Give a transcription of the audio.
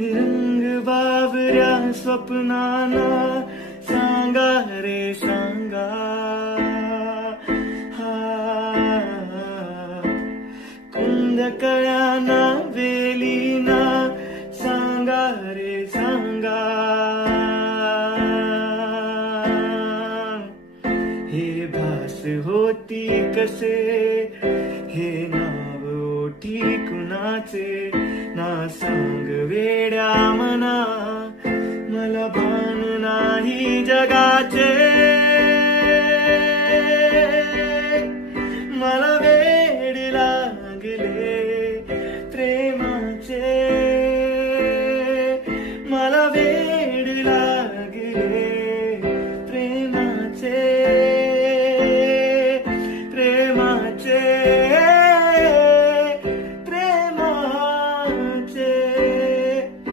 रंग बावऱ्या स्वप्नाना सांगा रे सांगा. कुंद कळ्याना वेलीना सांगा रे सांगा. हे भास होती कसे, हे नाव ओठी कुणाचे, ना सांगवे